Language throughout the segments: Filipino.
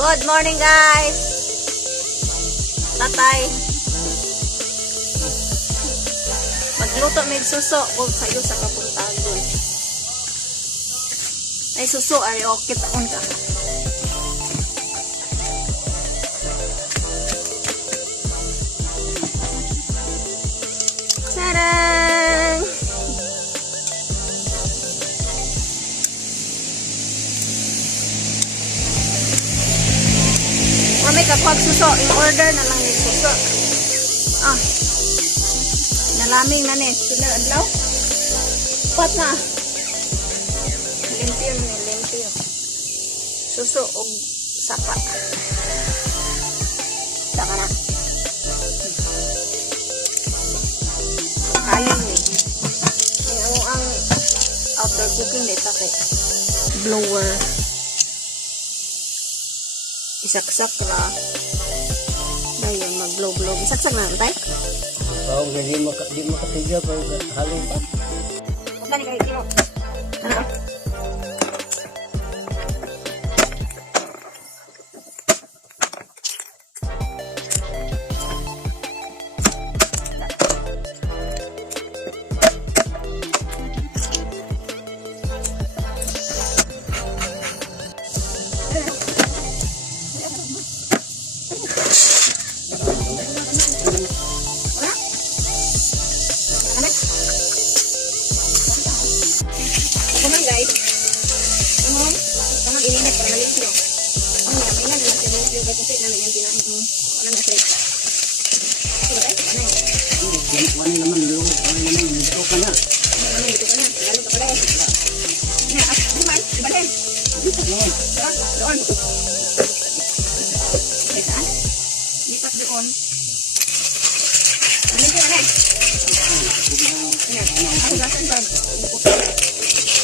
Good morning, guys. Tatay. Magluto may suso kung sayo sa kapuntagon. Ay suso ay okay taon ka. Tarang! Kami kapag suso, in order na lang yung suso. Nalaming na ni. Sila adlaw. Pat na. Limpyo na limpyo. Suso o sapa. Saka na. Kaling ni. Yung ang outdoor cooking dito kay blower. Isaksak na. Ngayon, mag-blow-blow. Isaksak na, tay? Oo, di makatiga pag halin pa. Magkani kayo kilo? Ano?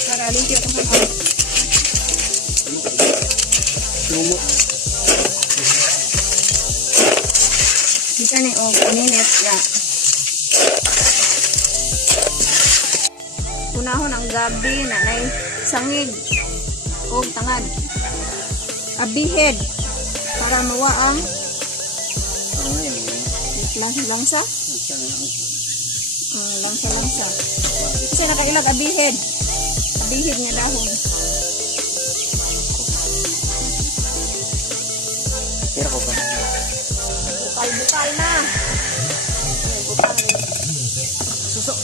Para limpyo ko sa Lumo. kita nih kuninit ya. Unahon ang gabi na nay sangig o tangad. Abihed para mawa ang langsa. Langsa. Kasi nakailag abihed. Abihed nga dahon. Tira ko ba? Bukal na. Bukal. Suso.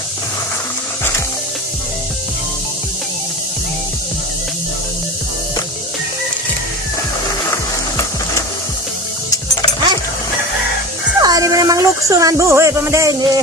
Sorry mo namang lukso ng buhay pamadain eh.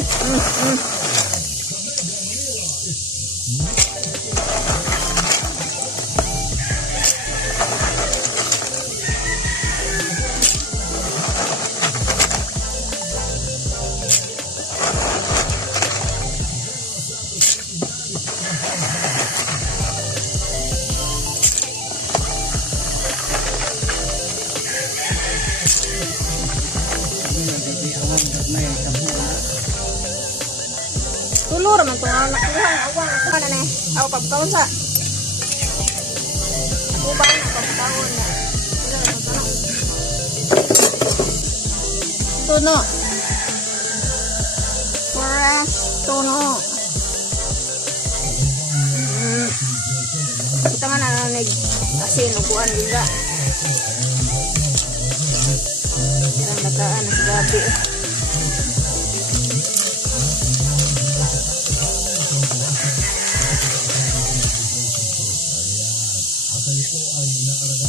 Tulur man itong nakuha ng awang. Ako ka na na eh. Ako pagkawon sa. Ako ba na pagkawon na. Tuno. Fresh tuno. Kita nga nananig asin upuan juga. Ang nakaan sa gabi.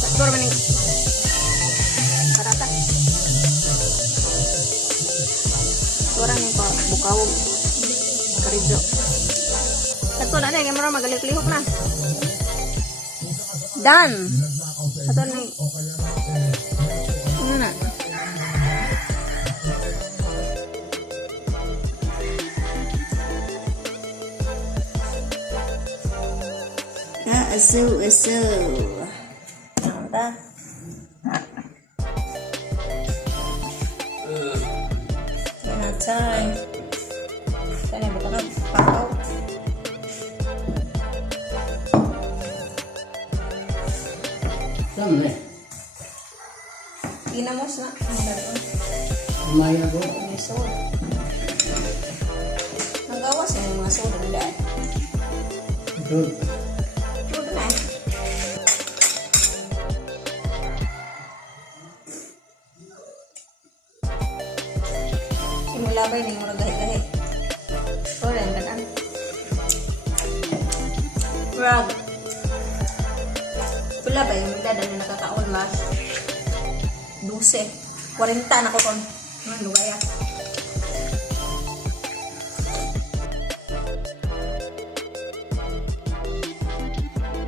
Taktor maning karata. Orang ning pa bukawog karidyo. Taktor na ning mara magalip-lihok na. Dan. Taktor ning. Ano na? Asu. Dah. Time. Sana betul kan pakaw. Saan eh? Ginamos na. Ang dalawa. Umaya ko. May soda. Nagawas na yung mga soda nila. Ito. Soda na. Simulabay na yung mga gahe-gahe. Soda ang ganaan. Frog. Pula ba yung edad na nakakaon last? 12. 40 na ko kon. Ano, lugaya.